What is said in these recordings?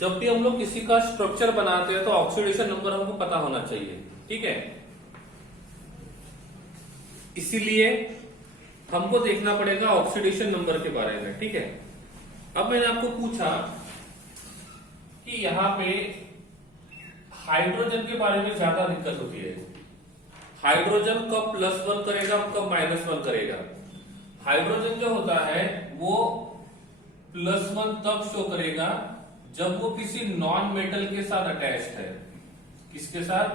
जब भी हम लोग किसी का स्ट्रक्चर बनाते हैं तो ऑक्सीडेशन नंबर हमको पता होना चाहिए, ठीक है। इसीलिए हमको देखना पड़ेगा ऑक्सीडेशन नंबर के बारे में, ठीक है। अब मैंने आपको पूछा कि यहां पे हाइड्रोजन के बारे में ज्यादा दिक्कत होती है। हाइड्रोजन कब +1 करेगा, कब -1 करेगा। हाइड्रोजन जो होता है वो +1 तब शो करेगा जब वो किसी नॉन मेटल के साथ अटैच्ड है। किसके साथ?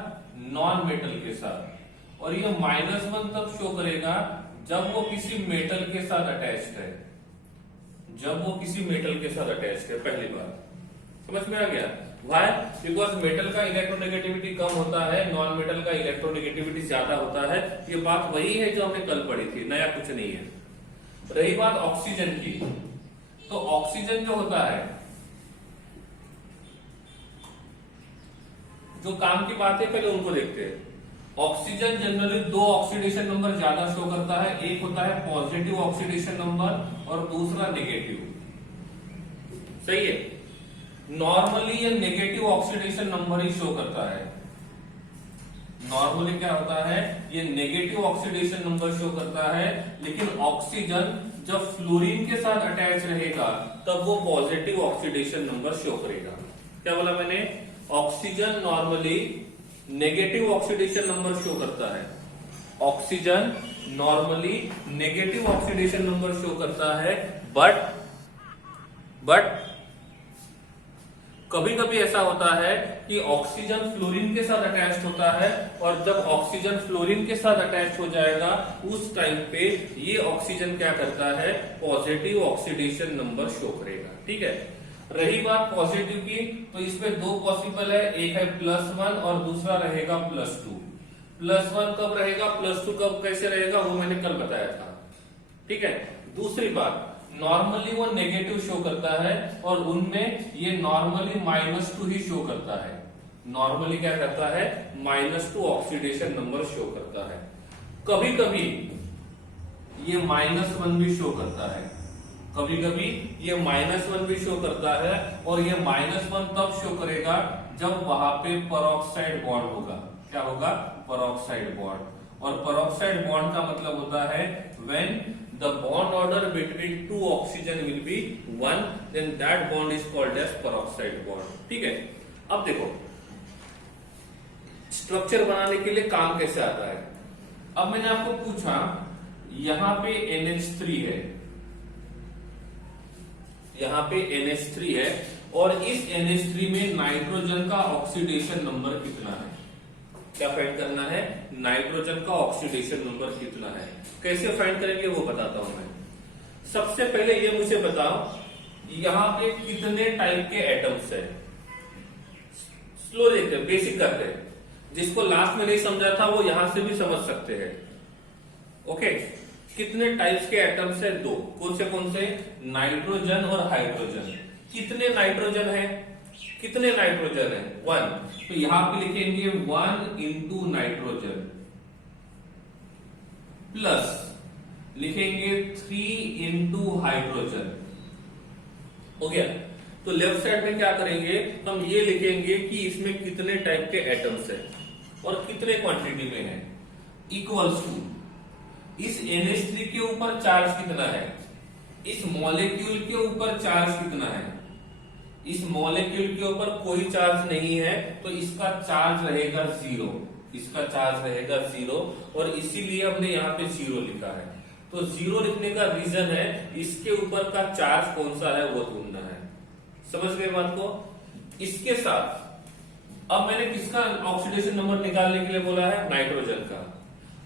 नॉन मेटल के साथ। और ये -1 तब शो करेगा जब वो किसी मेटल के साथ अटैच्ड है। जब वो किसी मेटल के साथ अटैच्ड है, पहली बात समझ में आ गया। वाई? बिकॉज मेटल का इलेक्ट्रोनेगेटिविटी कम होता है, नॉन मेटल का इलेक्ट्रोनेगेटिविटी ज्यादा होता है। ये बात वही है जो हमने कल पढ़ी थी, नया कुछ नहीं है। रही बात ऑक्सीजन की, तो ऑक्सीजन जो होता है, जो काम की बात है पहले उनको देखते हैं। ऑक्सीजन जनरली 2 ऑक्सीडेशन नंबर ज्यादा शो करता है। एक होता है पॉजिटिव ऑक्सीडेशन नंबर और दूसरा नेगेटिव, सही है। नॉर्मली ये नेगेटिव ऑक्सीडेशन नंबर ही शो करता है। नॉर्मली क्या होता है, ये नेगेटिव ऑक्सीडेशन नंबर शो करता है। लेकिन ऑक्सीजन जब फ्लोरीन के साथ अटैच रहेगा तब वो पॉजिटिव ऑक्सीडेशन नंबर शो करेगा। क्या बोला मैंने? Oxygen normally negative oxidation number show करता है। Oxygen normally negative oxidation number show करता है, बट कभी कभी ऐसा होता है कि ऑक्सीजन फ्लोरीन के साथ अटैच होता है, और जब ऑक्सीजन फ्लोरीन के साथ अटैच हो जाएगा उस टाइम पे ये ऑक्सीजन क्या करता है, पॉजिटिव ऑक्सीडेशन नंबर शो करेगा, ठीक है। रही बात पॉजिटिव की, तो इसमें 2 पॉसिबल है, एक है +1 और दूसरा रहेगा +2। +1 कब रहेगा, +2 कब कैसे रहेगा, वो मैंने कल बताया था, ठीक है। दूसरी बात, नॉर्मली वो नेगेटिव शो करता है और उनमें ये नॉर्मली -2 ही शो करता है। नॉर्मली क्या करता है, -2 ऑक्सीडेशन नंबर शो करता है। कभी कभी ये -1 भी शो करता है, कभी कभी ये -1 भी शो करता है। और ये -1 तब शो करेगा जब वहां पे पेरोक्साइड बॉन्ड होगा। क्या होगा? Peroxide bond. और पेरोक्साइड बॉन्ड का मतलब होता है when the bond order between 2 oxygen will be 1, then that bond is called as peroxide bond, ठीक है। अब देखो स्ट्रक्चर बनाने के लिए काम कैसे आता है। अब मैंने आपको पूछा, यहां पे NH3 है, यहां पे NH3 है, और इस NH3 में नाइट्रोजन का ऑक्सीडेशन नंबर कितना है। क्या फाइंड करना है? नाइट्रोजन का ऑक्सीडेशन नंबर कितना है। कैसे फाइंड करेंगे वो बताता हूं मैं। सबसे पहले ये मुझे बताओ, यहां पे कितने टाइप के एटम्स है। स्लो देखते हैं, बेसिक करते हैं। जिसको लास्ट में नहीं समझा था वो यहां से भी समझ सकते हैं। ओके, कितने टाइप्स के एटम्स है? 2। कौन से? नाइट्रोजन और हाइड्रोजन। कितने नाइट्रोजन है, कितने नाइट्रोजन है? 1। तो यहां पे लिखेंगे 1 इंटू नाइट्रोजन, प्लस लिखेंगे 3 इंटू हाइड्रोजन। हो गया। तो लेफ्ट साइड में क्या करेंगे, हम ये लिखेंगे कि इसमें कितने टाइप के एटम्स है और कितने क्वांटिटी में है, इक्वल्स टू इस NH3 के ऊपर चार्ज कितना है, इस मॉलिक्यूल के ऊपर चार्ज कितना है। इस मॉलिक्यूल के ऊपर कोई चार्ज नहीं है तो इसका चार्ज रहेगा 0, इसका चार्ज रहेगा 0, और इसीलिए हमने यहाँ पे 0 लिखा है। तो 0 लिखने का रीजन है इसके ऊपर का चार्ज कौन सा है वो ढूंढना है। समझ गए बात को। इसके साथ अब मैंने किसका ऑक्सीडेशन नंबर निकालने के लिए बोला है, नाइट्रोजन का।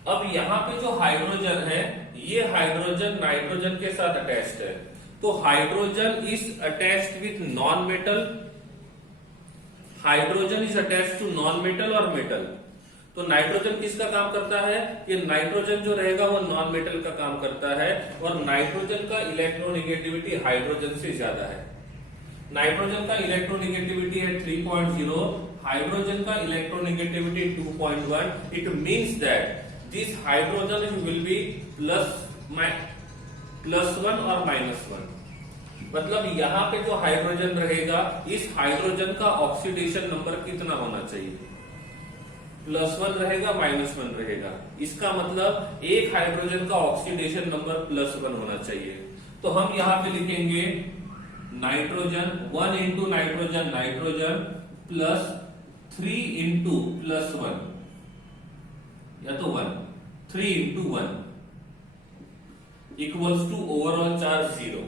अब यहाँ पे जो हाइड्रोजन है, ये हाइड्रोजन नाइट्रोजन के साथ अटैच्ड है, तो hydrogen is attached with non metal, hydrogen is attached to non metal और मेटल। तो नाइट्रोजन किसका काम करता है, ये नाइट्रोजन जो रहेगा वो नॉन मेटल का काम करता है, और नाइट्रोजन का इलेक्ट्रोनेगेटिविटी हाइड्रोजन से ज्यादा है। नाइट्रोजन का इलेक्ट्रोनेगेटिविटी है 3.0, हाइड्रोजन का electronegativity 2.1। It means that this hydrogen will be +1 और -1। मतलब यहाँ पे जो हाइड्रोजन रहेगा, इस हाइड्रोजन का ऑक्सीडेशन नंबर कितना होना चाहिए? +1 रहेगा, -1 रहेगा। इसका मतलब एक हाइड्रोजन का ऑक्सीडेशन नंबर +1 होना चाहिए। तो हम यहाँ पे लिखेंगे nitrogen 1 into nitrogen nitrogen plus 3 into +1 या तो 1 3 into 1 equals to overall charge 0।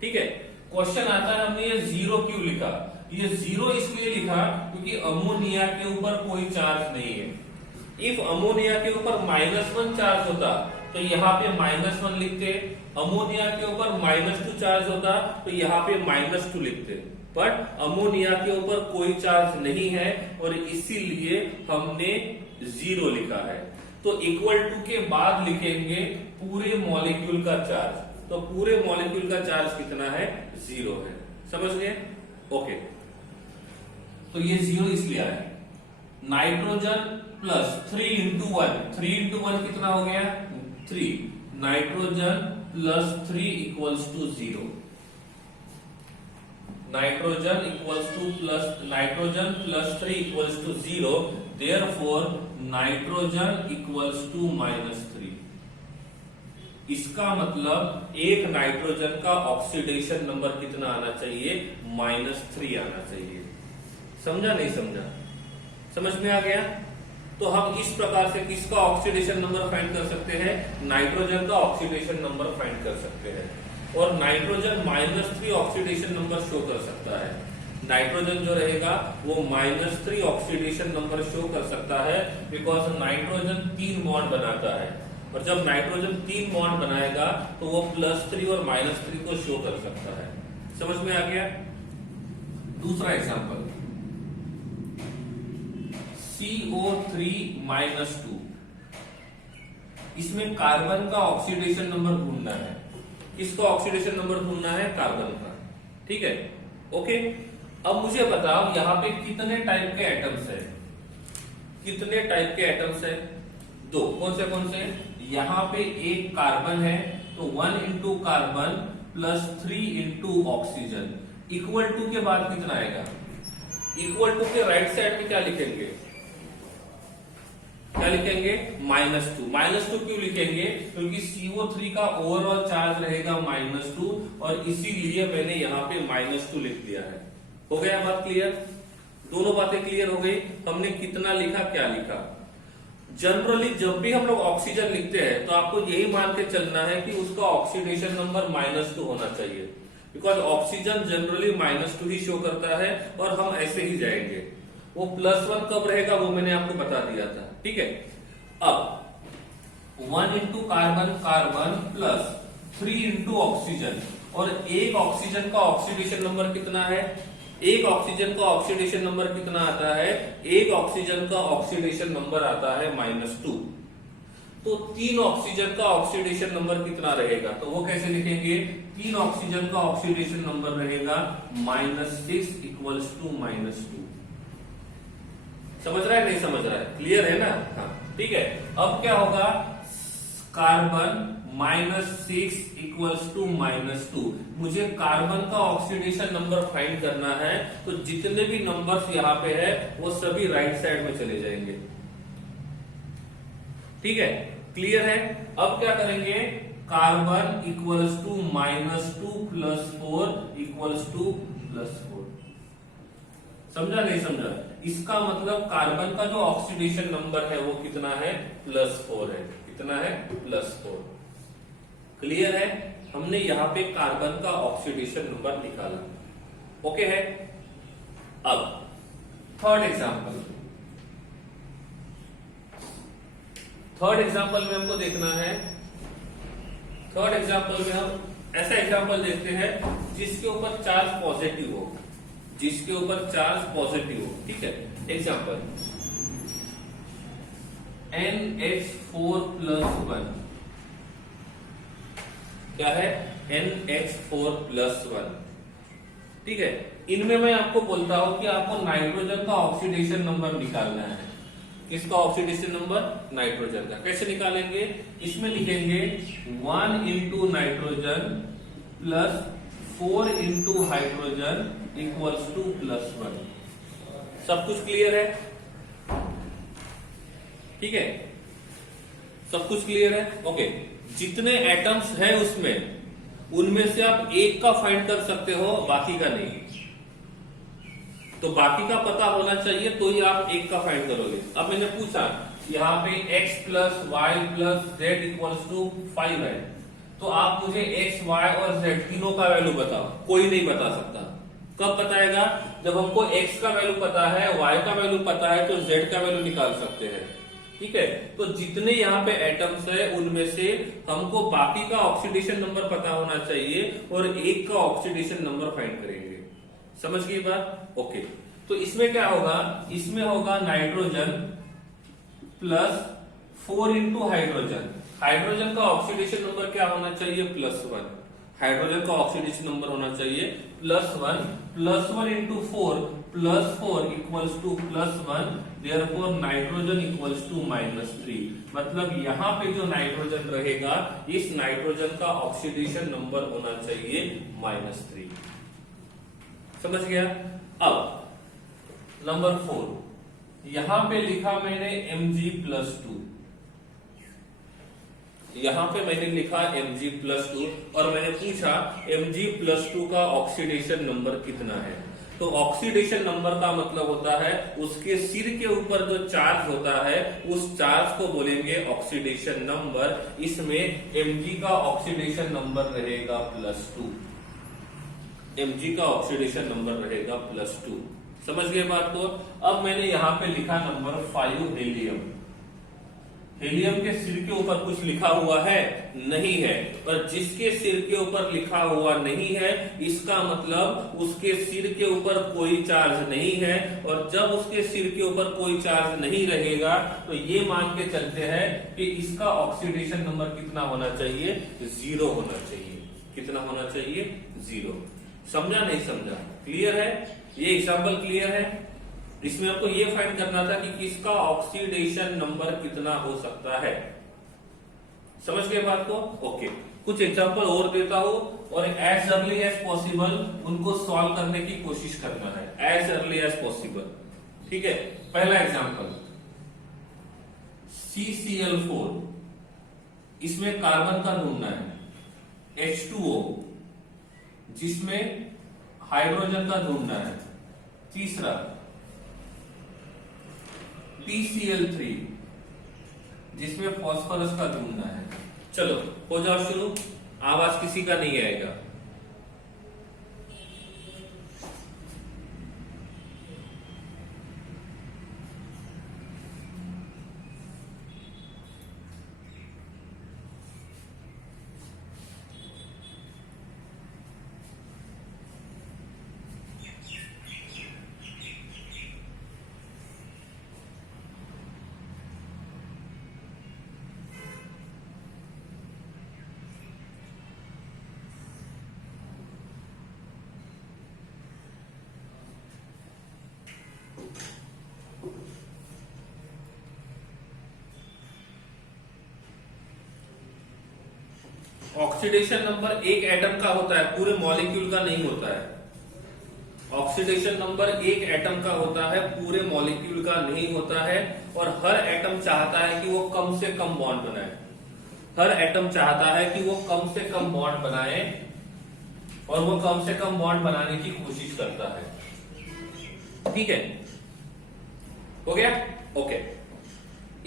ठीक है, क्वेश्चन आता है हमने ये 0 क्यों लिखा? ये 0 इसलिए लिखा क्योंकि अमोनिया के ऊपर कोई चार्ज नहीं है। इफ अमोनिया के ऊपर -1 चार्ज होता तो यहाँ पे -1 लिखते, अमोनिया के ऊपर -2 चार्ज होता तो यहाँ पे -2 लिखते, बट अमोनिया के ऊपर कोई चार्ज नहीं है और इसीलिए हमने 0 लिखा है। तो इक्वल टू के बाद लिखेंगे पूरे मॉलिक्यूल का चार्ज, तो पूरे मॉलिक्यूल का चार्ज कितना है? 0 है। समझ गए? ओके, तो ये 0 इसलिए आया। नाइट्रोजन प्लस 3 इंटू 1, 3 इंटू 1 कितना हो गया? 3। Nitrogen plus 3 equals to 0। Nitrogen plus 3 equals to 0, therefore nitrogen equals to -3। इसका मतलब एक नाइट्रोजन का ऑक्सीडेशन नंबर कितना आना चाहिए? -3 आना चाहिए। समझा नहीं समझा? समझ में आ गया? तो हम इस प्रकार से किसका ऑक्सीडेशन नंबर फाइंड कर सकते हैं? नाइट्रोजन का ऑक्सीडेशन नंबर फाइंड कर सकते हैं। और नाइट्रोजन -3 ऑक्सीडेशन नंबर शो कर सकता है। नाइट्रोजन जो रहेगा वो -3 ऑक्सीडेशन नंबर शो कर सकता है, बिकॉज नाइट्रोजन 3 बॉन्ड बनाता है, और जब नाइट्रोजन 3 बॉन्ड बनाएगा तो वो +3 और -3 को शो कर सकता है। समझ में आ गया? दूसरा एग्जांपल, CO3-2। इसमें कार्बन का ऑक्सीडेशन नंबर ढूंढना है। किसका ऑक्सीडेशन नंबर ढूंढना है? कार्बन का। ठीक है, ओके। अब मुझे बताओ यहाँ पे कितने टाइप के एटम्स है? कितने टाइप के एटम्स है? 2। कौन से? यहाँ पे एक कार्बन है, तो 1 into carbon plus 3 into oxygen equal to के बाद कितना आएगा? इक्वल टू के राइट साइड में क्या लिखेंगे? -2। -2 क्यों लिखेंगे? क्योंकि CO3 का ओवरऑल चार्ज रहेगा -2, और इसीलिए मैंने यहाँ पे -2 लिख दिया है। हो गया बात क्लियर? दोनों बातें क्लियर हो गई। हमने कितना लिखा, क्या लिखा। जनरली जब भी हम लोग ऑक्सीजन लिखते हैं तो आपको यही मान के चलना है कि उसका ऑक्सीडेशन नंबर -2 होना चाहिए, because oxygen generally -2 he show करता है, और हम ऐसे ही जाएंगे। वो +1 कब रहेगा वो मैंने आपको बता दिया था। ठीक है, अब 1 into carbon plus 3 into oxygen, और एक ऑक्सीजन का ऑक्सीडेशन नंबर कितना है? एक ऑक्सीजन का ऑक्सीडेशन नंबर कितना आता है? एक ऑक्सीजन का ऑक्सीडेशन नंबर आता है -2। तो 3 ऑक्सीजन का ऑक्सीडेशन नंबर कितना रहेगा? तो वो कैसे लिखेंगे? 3 ऑक्सीजन का ऑक्सीडेशन नंबर रहेगा -6 इक्वल्स टू -2। समझ रहा है नहीं समझ रहा है? क्लियर है ना? हाँ, ठीक है। अब क्या होगा? Carbon -6 equals to -2। मुझे कार्बन का ऑक्सीडेशन नंबर फाइंड करना है, तो जितने भी नंबर्स यहाँ पे है वो सभी राइट साइड में चले जाएंगे। ठीक है, क्लियर है? अब क्या करेंगे? Carbon equals to -2 plus 4 equals to +4। समझा नहीं समझा? इसका मतलब कार्बन का जो ऑक्सीडेशन नंबर है वो कितना है? +4 है। कितना है? +4। क्लियर है? हमने यहाँ पे कार्बन का ऑक्सीडेशन नंबर निकाला। ओके है? अब थर्ड एग्जांपल में हमको देखना है। थर्ड एग्जांपल में हम ऐसा एग्जांपल देखते हैं जिसके ऊपर चार्ज पॉजिटिव हो, ठीक है। Example NH4+1। क्या है? NH4+1। ठीक है, इनमें मैं आपको बोलता हूं कि आपको नाइट्रोजन का ऑक्सीडेशन नंबर निकालना है। किसका ऑक्सीडेशन नंबर? नाइट्रोजन का। कैसे निकालेंगे? इसमें लिखेंगे 1 into nitrogen plus 4 into hydrogen equals to +1। सब कुछ क्लियर है? ठीक है, सब कुछ क्लियर है? ओके। जितने एटम्स हैं उसमें, उनमें से आप एक का फाइंड कर सकते हो, बाकी का नहीं। तो बाकी का पता होना चाहिए तो ही आप एक का फाइंड करोगे। अब मैंने पूछा यहाँ पे x plus Y plus Z equals to 5 है, तो आप मुझे x, y और z तीनों का वैल्यू बताओ। कोई नहीं बता सकता। कब बताएगा? जब हमको x का वैल्यू पता है, y का वैल्यू पता है, तो z का वैल्यू निकाल सकते हैं। ठीक है, तो जितने यहाँ पे एटम्स है उनमें से हमको बाकी का ऑक्सीडेशन नंबर पता होना चाहिए और एक का ऑक्सीडेशन नंबर फाइंड करेंगे। समझ गई बात? ओके। तो इसमें क्या होगा? इसमें होगा nitrogen plus 4 into hydrogen. Hydrogen का ऑक्सीडेशन नंबर क्या होना चाहिए? +1। हाइड्रोजन का ऑक्सीडेशन नंबर होना चाहिए +1। +1 into 4 +4 equals to +1। Therefore nitrogen equals to -3। मतलब यहाँ पे जो नाइट्रोजन रहेगा, इस नाइट्रोजन का ऑक्सीडेशन नंबर होना चाहिए -3। समझ गया? अब नंबर 4, यहां पे लिखा मैंने Mg+2। यहां पे मैंने लिखा Mg+2 और मैंने पूछा Mg+2 का ऑक्सीडेशन नंबर कितना है। तो ऑक्सीडेशन नंबर का मतलब होता है उसके सिर के ऊपर जो चार्ज होता है, उस चार्ज को बोलेंगे ऑक्सीडेशन नंबर। इसमें Mg का ऑक्सीडेशन नंबर रहेगा +2। Mg का ऑक्सीडेशन नंबर रहेगा +2। समझ गए बात को? अब मैंने यहां पे लिखा नंबर 5 हेलियम। हेलियम के सिर के ऊपर कुछ लिखा हुआ है? नहीं है। पर जिसके सिर के ऊपर लिखा हुआ नहीं है, इसका मतलब उसके सिर के ऊपर कोई चार्ज नहीं है। और जब उसके सिर के ऊपर कोई चार्ज नहीं रहेगा, तो ये मान के चलते हैं कि इसका ऑक्सीडेशन नंबर कितना होना चाहिए? 0 होना चाहिए। कितना होना चाहिए? 0। समझा नहीं समझा? क्लियर है? ये एग्जाम्पल क्लियर है? इसमें आपको ये फाइंड करना था कि किसका ऑक्सीडेशन नंबर कितना हो सकता है। समझ गए बात को? ओके। कुछ एग्जाम्पल और देता हूं और एज अर्ली एज पॉसिबल उनको सॉल्व करने की कोशिश करना है, एज अर्ली एज पॉसिबल। ठीक है, पहला एग्जाम्पल CCl4, इसमें कार्बन का ढूंढना है। H2O, जिसमें हाइड्रोजन का ढूंढना है। तीसरा PCl3, जिसमें फास्फोरस का ढूंढना है। चलो हो जाओ शुरू। आवाज किसी का नहीं आएगा। ऑक्सीडेशन नंबर एक एटम का होता है, पूरे मॉलिक्यूल का नहीं होता है। ऑक्सीडेशन नंबर एक एटम का होता है, पूरे मॉलिक्यूल का नहीं होता है। और हर एटम चाहता है कि वो कम से कम बॉन्ड बनाए। हर एटम चाहता है कि वो कम से कम बॉन्ड बनाए और वो कम से कम बॉन्ड बनाने की कोशिश करता है। ठीक है, हो गया? ओके।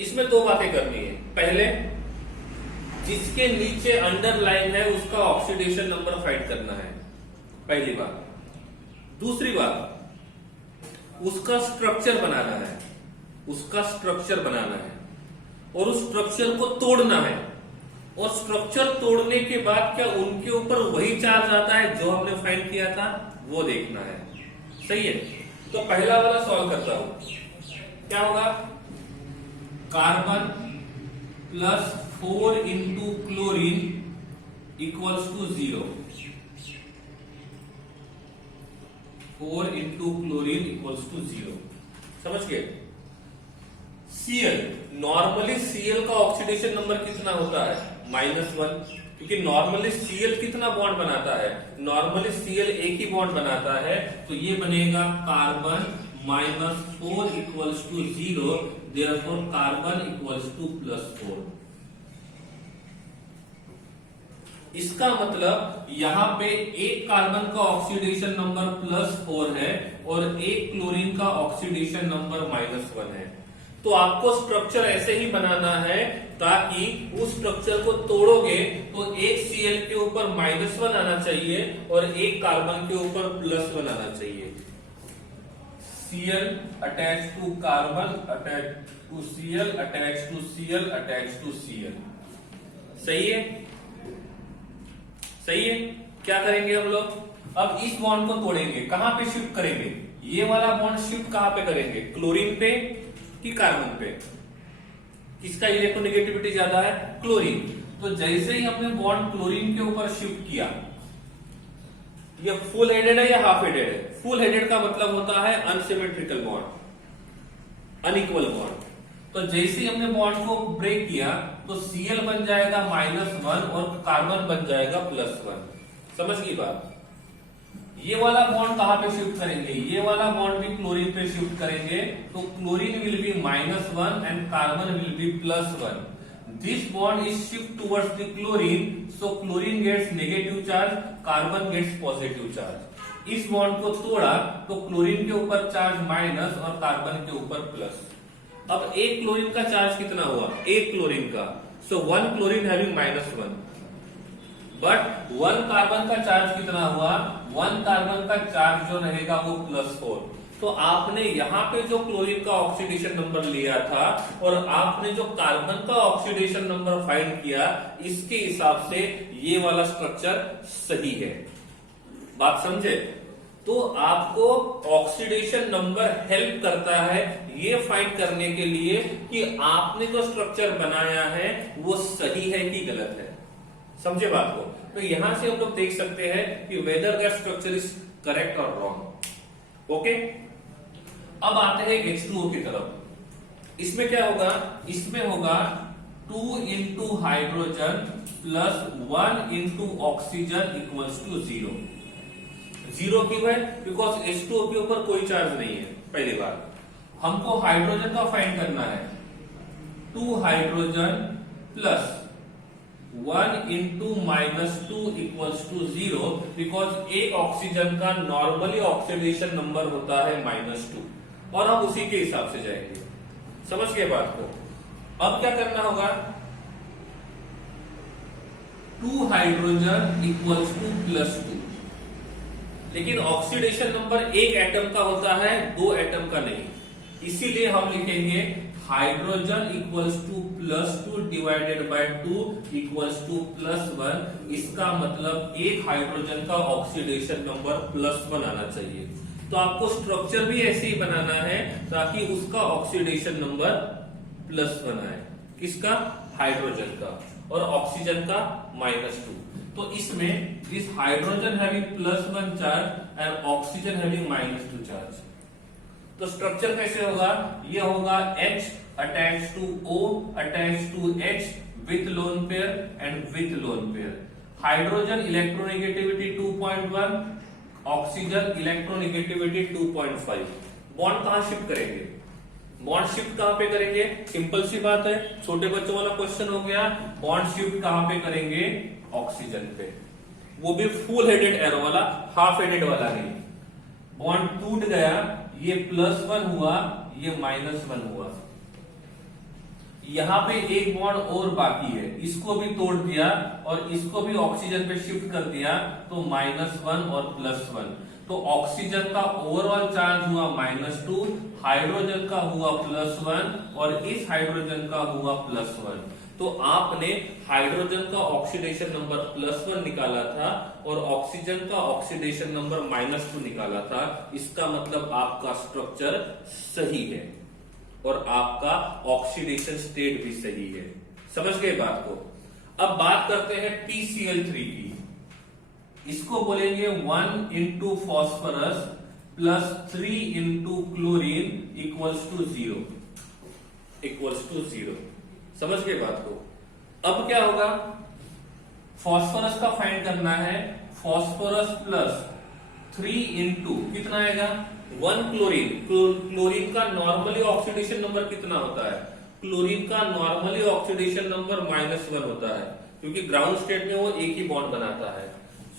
इसमें दो बातें करनी है। पहले, जिसके नीचे अंडरलाइन है उसका ऑक्सीडेशन नंबर फाइंड करना है, पहली बात। दूसरी बात, उसका स्ट्रक्चर बनाना है। उसका स्ट्रक्चर बनाना है और उस स्ट्रक्चर को तोड़ना है। और स्ट्रक्चर तोड़ने के बाद क्या उनके ऊपर वही चार्ज आता है जो हमने फाइंड किया था, वो देखना है। सही है? तो पहला वाला सॉल्व करता हूं। क्या होगा? Carbon plus 4 into chlorine equals to 0। 4 into chlorine equals to 0। समझ गए? Cl, नॉर्मली Cl का ऑक्सीडेशन नंबर कितना होता है? -1। क्योंकि नॉर्मली Cl कितना बॉन्ड बनाता है, नॉर्मली Cl एक ही बॉन्ड बनाता है, तो ये बनेगा carbon -4 equals to 0, therefore carbon equals to +4। इसका मतलब यहां पे एक कार्बन का ऑक्सीडेशन नंबर +4 है और एक क्लोरीन का ऑक्सीडेशन नंबर -1 है। तो आपको स्ट्रक्चर ऐसे ही बनाना है ताकि उस स्ट्रक्चर को तोड़ोगे तो एक Cl के ऊपर -1 आना चाहिए और एक कार्बन के ऊपर +1 आना चाहिए। Cl attached to carbon attached to Cl attached to Cl attached to Cl। सही है, सही है। क्या करेंगे हम लोग, अब इस बॉन्ड को तोड़ेंगे, कहां पे शिफ्ट करेंगे, ये वाला बॉन्ड शिफ्ट कहां पे करेंगे, क्लोरीन पे कि कार्बन पे, किसका इलेक्ट्रोनेगेटिविटी ज्यादा है, क्लोरीन। तो जैसे ही हमने बॉन्ड क्लोरीन के ऊपर शिफ्ट किया, ये फुल हेडेड है या हाफ हेडेड है, फुल हेडेड का मतलब होता है अनसिमेट्रिकल बॉन्ड, अनइक्वल बॉन्ड। तो जैसे ही हमने बॉन्ड को ब्रेक किया तो Cl बन जाएगा -1 और कार्बन बन जाएगा +1। समझ गई बात। ये वाला बॉन्ड कहां पे शिफ्ट करेंगे, ये वाला बॉन्ड भी क्लोरीन पे शिफ्ट करेंगे, तो chlorine will be -1 and carbon will be +1। This bond is shift towards the chlorine, so chlorine gets negative charge, carbon gets positive charge. इस बॉन्ड को तोड़ा तो क्लोरीन के ऊपर चार्ज माइनस और कार्बन के ऊपर प्लस। अब एक क्लोरीन का चार्ज कितना हुआ, एक क्लोरीन का, सो 1 क्लोरीन हैविंग -1, बट 1 कार्बन का चार्ज कितना हुआ, 1 कार्बन का चार्ज जो रहेगा वो +4। तो आपने यहाँ पे जो क्लोरीन का ऑक्सीडेशन नंबर लिया था और आपने जो कार्बन का ऑक्सीडेशन नंबर फाइंड किया, इसके हिसाब से ये वाला स्ट्रक्चर सही है। बात समझे। तो आपको ऑक्सीडेशन नंबर हेल्प करता है ये फाइंड करने के लिए कि आपने जो स्ट्रक्चर बनाया है वो सही है कि गलत है। समझे बात को। तो यहां से हम लोग देख सकते हैं कि whether that structure is correct और रॉन्ग। ओके, अब आते हैं H2O की तरफ। इसमें क्या होगा, इसमें होगा 2 into hydrogen plus 1 into oxygen equals to 0। 0 क्यों है, बिकॉज H2O के ऊपर कोई चार्ज नहीं है। पहली बार हमको हाइड्रोजन का फाइंड करना है, 2 hydrogen plus 1 into -2 equals to 0, because एक ऑक्सीजन का नॉर्मली ऑक्सीडेशन नंबर होता है -2 और हम उसी के हिसाब से जाएंगे। समझ गए बात को। अब क्या करना होगा, 2 हाइड्रोजन इक्वल्स टू +2, लेकिन ऑक्सीडेशन नंबर एक एटम का होता है, 2 एटम का नहीं। इसीलिए हम लिखेंगे hydrogen equals to +2 divided by 2 equals to +1। इसका मतलब एक हाइड्रोजन का ऑक्सीडेशन नंबर +1 आना चाहिए। तो आपको स्ट्रक्चर भी ऐसे ही बनाना है ताकि उसका ऑक्सीडेशन नंबर +1 आए। किसका, हाइड्रोजन का, और ऑक्सीजन का -2। तो इसमें this hydrogen having +1 charge and oxygen having -2 charge. तो स्ट्रक्चर कैसे होगा, ये होगा H attach to O attach to H with lone pair and with lone pair. Hydrogen electronegativity 2.1, oxygen electronegativity 2.5। Bond कहां शिफ्ट करेंगे, बॉन्ड शिफ्ट कहां पे करेंगे, सिंपल सी बात है, छोटे बच्चों वाला क्वेश्चन हो गया। बॉन्ड शिफ्ट कहां पे करेंगे, ऑक्सीजन पे, वो भी फुल हेडेड एरो वाला, हाफ हेडेड वाला नहीं। बॉन्ड टूट गया, ये +1 हुआ, ये -1 हुआ। यहां पे एक बॉन्ड और बाकी है, इसको भी तोड़ दिया और इसको भी ऑक्सीजन पे शिफ्ट कर दिया, तो -1 और +1। तो ऑक्सीजन का ओवरऑल चार्ज हुआ -2, हाइड्रोजन का हुआ +1 और इस हाइड्रोजन का हुआ +1। तो आपने हाइड्रोजन का ऑक्सीडेशन नंबर +1 निकाला था और ऑक्सीजन का ऑक्सीडेशन नंबर -2 निकाला था। इसका मतलब आपका स्ट्रक्चर सही है और आपका ऑक्सीडेशन स्टेट भी सही है। समझ गए बात को। अब बात करते हैं PCl3 की। इसको बोलेंगे 1 into phosphorus plus 3 into chlorine equals to 0, equals to 0। समझ गए बात को। अब क्या होगा, फास्फोरस का फाइंड करना है, फास्फोरस प्लस 3 इंटू कितना आएगा 1 क्लोरीन। क्लोरीन का नॉर्मली ऑक्सीडेशन नंबर कितना होता है, क्लोरीन का नॉर्मली ऑक्सीडेशन नंबर -1 होता है, क्योंकि ग्राउंड स्टेट में वो एक ही बॉन्ड बनाता है।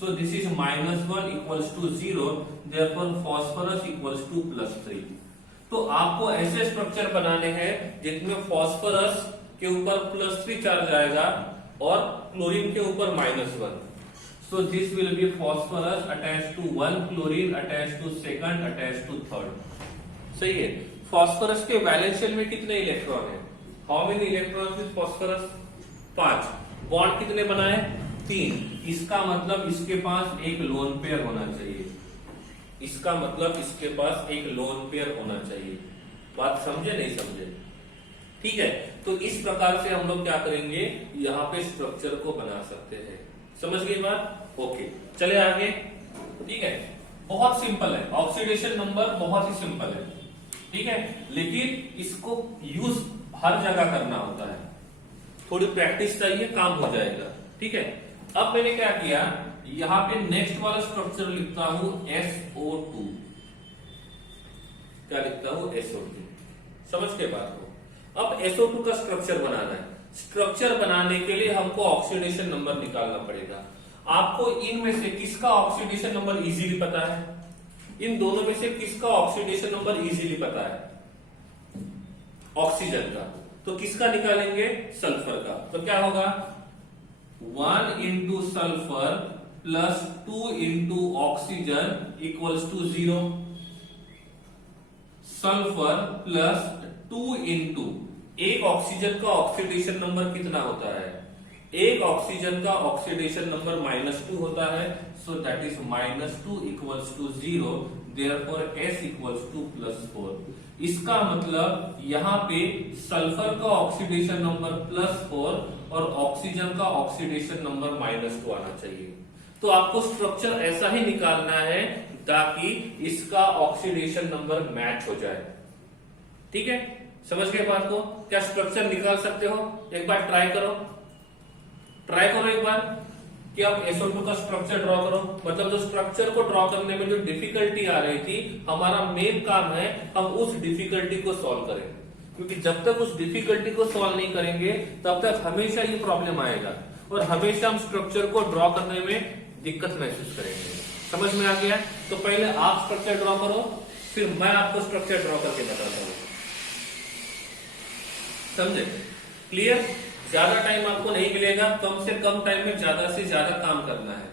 So this is -1 equals to 0, therefore phosphorus equals to +3। तो आपको ऐसे स्ट्रक्चर बनाने हैं जिसमें फास्फोरस के ऊपर +3 चार्ज आएगा और क्लोरीन के ऊपर -1। So this will be phosphorus attached to one chlorine attached to second attached to third। सही है। फास्फोरस के वैलेंस शेल में कितने इलेक्ट्रॉन है, how many electrons with phosphorus, 5। Bond कितने बनाए, 3। इसका मतलब इसके पास एक लोन पेयर होना चाहिए, इसका मतलब इसके पास एक लोन पेयर होना चाहिए। बात समझे नहीं समझे, ठीक है। तो इस प्रकार से हम लोग क्या करेंगे, यहाँ पे स्ट्रक्चर को बना सकते हैं। समझ गई बात, ओके। चले आगे, ठीक है। बहुत सिंपल है, ऑक्सीडेशन नंबर बहुत ही सिंपल है, ठीक है, लेकिन इसको यूज हर जगह करना होता है, थोड़ी प्रैक्टिस चाहिए, काम हो जाएगा, ठीक है। अब मैंने क्या किया, यहां पे नेक्स्ट वाला स्ट्रक्चर लिखता हूं SO2। क्या लिखता हूं, SO2। समझ के बात को। अब SO2 का स्ट्रक्चर बनाना है। स्ट्रक्चर बनाने के लिए हमको ऑक्सीडेशन नंबर निकालना पड़ेगा। आपको इनमें से किसका ऑक्सीडेशन नंबर इजीली पता है, इन दोनों में से किसका ऑक्सीडेशन नंबर इजीली पता है, ऑक्सीजन का। तो किसका निकालेंगे, सल्फर का। तो क्या होगा, 1 into sulphur plus 2 into oxygen equals to 0। Sulphur plus 2 into, एक ऑक्सीजन का ऑक्सीडेशन नंबर कितना होता है, एक ऑक्सीजन का ऑक्सीडेशन नंबर -2 होता है। So that is -2 equals to 0, therefore S equals to +4। इसका मतलब यहाँ पे सल्फर का ऑक्सीडेशन नंबर +4 और ऑक्सीजन का ऑक्सीडेशन नंबर -2 आना चाहिए। तो आपको स्ट्रक्चर ऐसा ही निकालना है ताकि इसका ऑक्सीडेशन नंबर मैच हो जाए, ठीक है। समझ गए बात को, क्या स्ट्रक्चर निकाल सकते हो, एक बार ट्राई करो एक बार कि आप SO2 का स्ट्रक्चर ड्रॉ करो। मतलब जो स्ट्रक्चर को ड्रॉ करने में जो डिफिकल्टी आ रही थी, हमारा मेन काम है हम उस डिफिकल्टी को सॉल्व करें, क्योंकि जब तक उस डिफिकल्टी को सॉल्व नहीं करेंगे तब तक हमेशा ये प्रॉब्लम आएगा और हमेशा हम स्ट्रक्चर को ड्रॉ करने में दिक्कत महसूस करेंगे। समझ में आ गया। तो पहले आप स्ट्रक्चर ड्रॉ करो, फिर मैं आपको स्ट्रक्चर ड्रॉ करके बताता हूं। समझे, क्लियर। ज्यादा टाइम आपको नहीं मिलेगा, कम से कम टाइम में ज्यादा से ज्यादा काम करना है,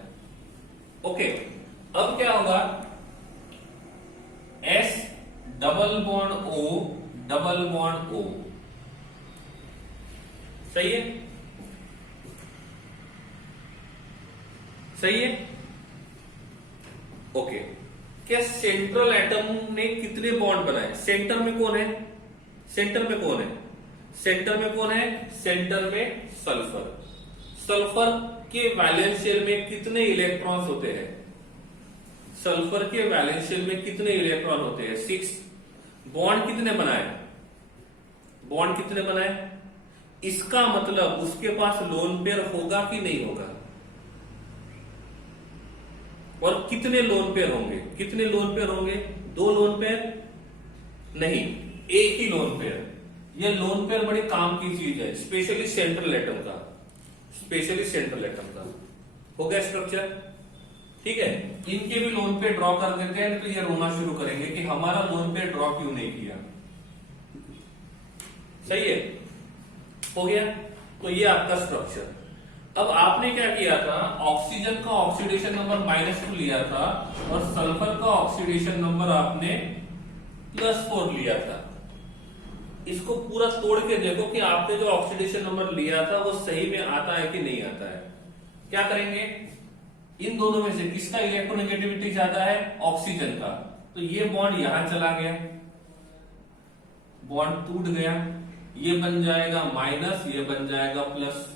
ओके। अब क्या होगा, S डबल बॉन्ड O, सही है, सही है, ओके। क्या सेंट्रल एटम ने कितने बॉन्ड बनाए, सेंटर में कौन है, सेंटर में कौन है, सेंटर में कौन है, सेंटर में सल्फर। सल्फर के वैलेंस शेल में कितने इलेक्ट्रॉन्स होते हैं, सल्फर के वैलेंस शेल में कितने इलेक्ट्रॉन होते हैं, 6। बॉन्ड कितने बनाए, बॉन्ड कितने बनाए, इसका मतलब उसके पास लोन पेयर होगा कि नहीं होगा, और कितने लोन पेयर होंगे, कितने लोन पेयर होंगे, 2 लोन पेयर नहीं, एक ही लोन पेयर। ये लोन पेयर बड़ी काम की चीज है, स्पेशली सेंट्रल एटम का, स्पेशली सेंट्रल एटम का। हो गया स्ट्रक्चर, ठीक है। इनके भी लोन पेयर ड्रॉ कर देते हैं, तो ये रोना शुरू करेंगे कि हमारा लोन पेयर ड्रॉ क्यों नहीं किया। सही है, हो गया। तो ये आपका स्ट्रक्चर। अब आपने क्या किया था, ऑक्सीजन का ऑक्सीडेशन नंबर -2 लिया था और सल्फर का ऑक्सीडेशन नंबर आपने +4 लिया था। इसको पूरा तोड़ के देखो कि आपने जो ऑक्सीडेशन नंबर लिया था वो सही में आता है कि नहीं आता है। क्या करेंगे, इन दोनों में से किसका इलेक्ट्रोनेगेटिविटी ज्यादा है, ऑक्सीजन का। तो ये बॉन्ड यहां चला गया, बॉन्ड टूट गया, ये बन जाएगा माइनस, ये बन जाएगा प्लस।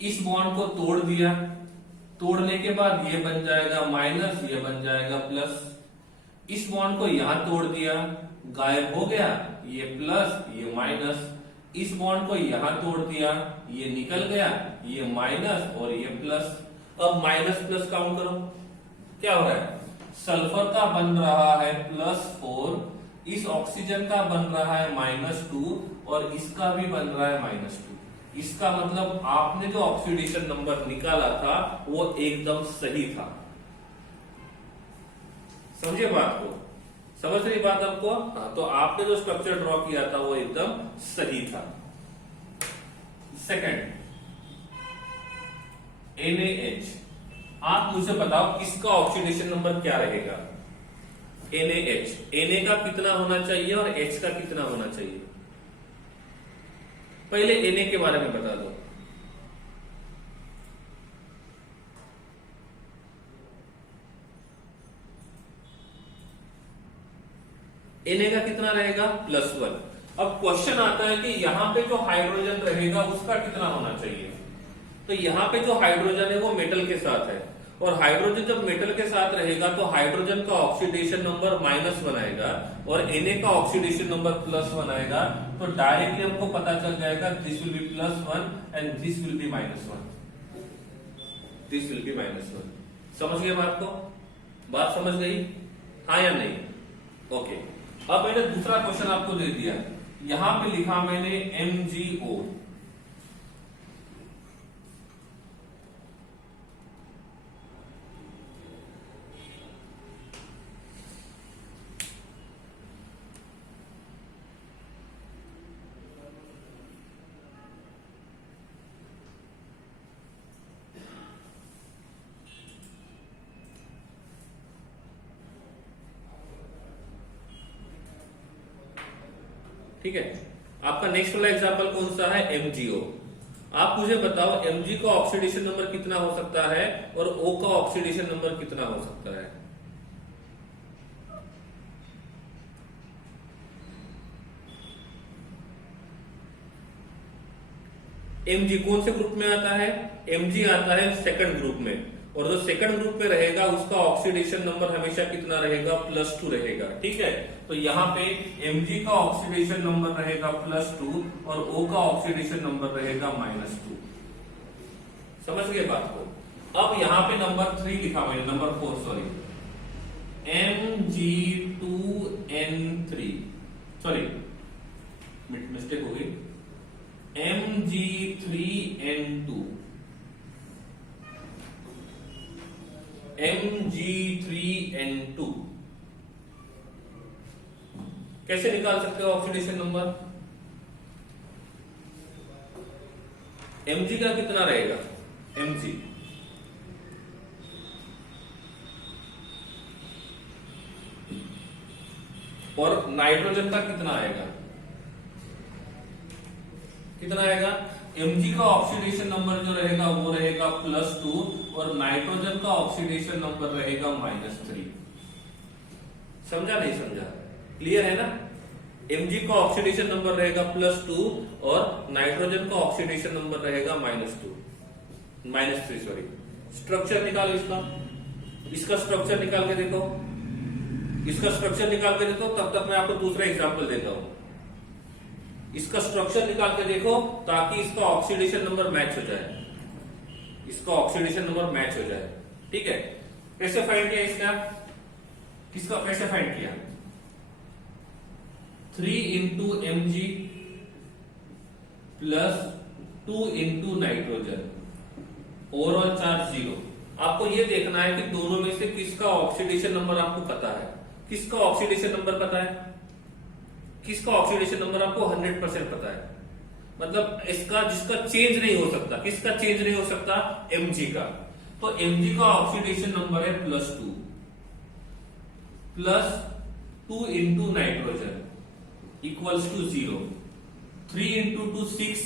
इस बॉन्ड को तोड़ दिया, तोड़ने के बाद ये बन जाएगा माइनस, ये बन जाएगा प्लस। इस बॉन्ड को यहां तोड़ दिया, गायब हो गया, ये प्लस ये माइनस। इस बॉन्ड को यहां तोड़ दिया, ये निकल गया, ये माइनस और ये प्लस। अब माइनस प्लस काउंट करो, क्या हो रहा है, सल्फर का बन रहा है +4, इस ऑक्सीजन का बन रहा है -2 और इसका भी बन रहा है -2। इसका मतलब आपने जो ऑक्सीडेशन नंबर निकाला था वो एकदम सही था। समझे बात को, समझ रही बात आपको? हाँ, तो आपने जो स्ट्रक्चर ड्रॉ किया था वो एकदम सही था। सेकंड, NaH, आप मुझे बताओ किसका ऑक्सीडेशन नंबर क्या रहेगा? NaH, Na का कितना होना चाहिए और H का कितना होना चाहिए? पहले Na के बारे में बता दो। Na का कितना रहेगा? +1। अब क्वेश्चन आता है कि यहां पे जो हाइड्रोजन रहेगा उसका कितना होना चाहिए? तो यहां पे जो हाइड्रोजन है वो मेटल के साथ है, और हाइड्रोजन जब मेटल के साथ रहेगा तो हाइड्रोजन का ऑक्सीडेशन नंबर -1 आएगा और Na का ऑक्सीडेशन नंबर +1 आएगा। तो डायरेक्टली हमको पता चल जाएगा this will be +1 and this will be -1, this will be -1। समझ गए बात को? बात समझ गई, हाँ या नहीं? ओके। अब मैंने दूसरा क्वेश्चन आपको दे दिया, यहां पे लिखा मैंने MgO। ठीक है, आपका नेक्स्ट वाला एग्जांपल कौन सा है? MgO। आप मुझे बताओ Mg का ऑक्सीडेशन नंबर कितना हो सकता है और O का ऑक्सीडेशन नंबर कितना हो सकता है? Mg कौन से ग्रुप में आता है? Mg आता है सेकंड ग्रुप में, और जो सेकंड ग्रुप में रहेगा उसका ऑक्सीडेशन नंबर हमेशा कितना रहेगा? +2 रहेगा। ठीक है, तो यहाँ पे Mg का ऑक्सीडेशन नंबर रहेगा +2 और O का ऑक्सीडेशन नंबर रहेगा -2। समझ गए बात को? अब यहाँ पे नंबर 3 लिखा मैंने, number 4 sorry, Mg2N3, sorry mistake हो गई, Mg3N2, Mg3N2 कैसे निकाल सकते हो ऑक्सीडेशन नंबर? Mg का कितना रहेगा? Mg और नाइट्रोजन का कितना आएगा? कितना आएगा? Mg का ऑक्सीडेशन नंबर जो रहेगा वो रहेगा +2 और नाइट्रोजन का ऑक्सीडेशन नंबर रहेगा -3। समझा नहीं समझा? क्लियर है ना? Mg का ऑक्सीडेशन नंबर रहेगा +2 और नाइट्रोजन का ऑक्सीडेशन नंबर रहेगा -3 सॉरी। स्ट्रक्चर निकालो इसका, इसका स्ट्रक्चर निकाल के देखो, इसका स्ट्रक्चर निकाल के देखो, तब तक मैं आपको दूसरा एग्जांपल देता हूं। इसका स्ट्रक्चर निकाल के देखो ताकि इसका ऑक्सीडेशन नंबर मैच हो जाए, इसका ऑक्सीडेशन नंबर मैच हो जाए। ठीक है, कैसे फाइंड किया इसका? किसका कैसे फाइंड किया? 3 into Mg plus 2 into nitrogen, overall charge 0। आपको यह देखना है कि दोनों में से किसका ऑक्सीडेशन नंबर आपको पता है। किसका ऑक्सीडेशन नंबर पता है? किसका ऑक्सीडेशन नंबर आपको 100% पता है, मतलब इसका जिसका चेंज नहीं हो सकता। किसका चेंज नहीं हो सकता? Mg का। तो Mg का ऑक्सीडेशन नंबर है +2 into nitrogen equals to 0। 3 into 2 6,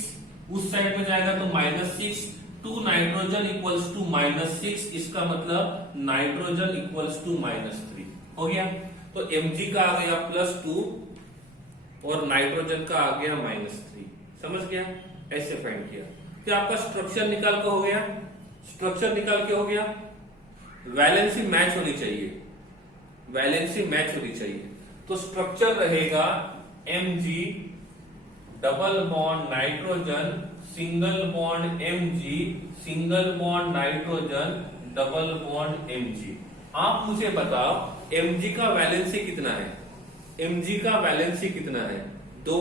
उस साइड में जाएगा तो -6, 2 नाइट्रोजन इक्वल्स टू -6, इसका मतलब नाइट्रोजन इक्वल्स टू -3 हो गया। तो Mg का आ गया +2 और नाइट्रोजन का आ गया -3। समझ गया? ऐसे फाइंड किया। क्या आपका स्ट्रक्चर निकाल के हो गया? स्ट्रक्चर निकाल के हो गया। वैलेंसी मैच होनी चाहिए, वैलेंसी मैच होनी चाहिए। तो स्ट्रक्चर रहेगा Mg double bond nitrogen, single bond Mg, single bond nitrogen, double bond Mg। आप मुझे बताओ Mg का वैलेंसी कितना है? Mg का वैलेंसी कितना है? 2।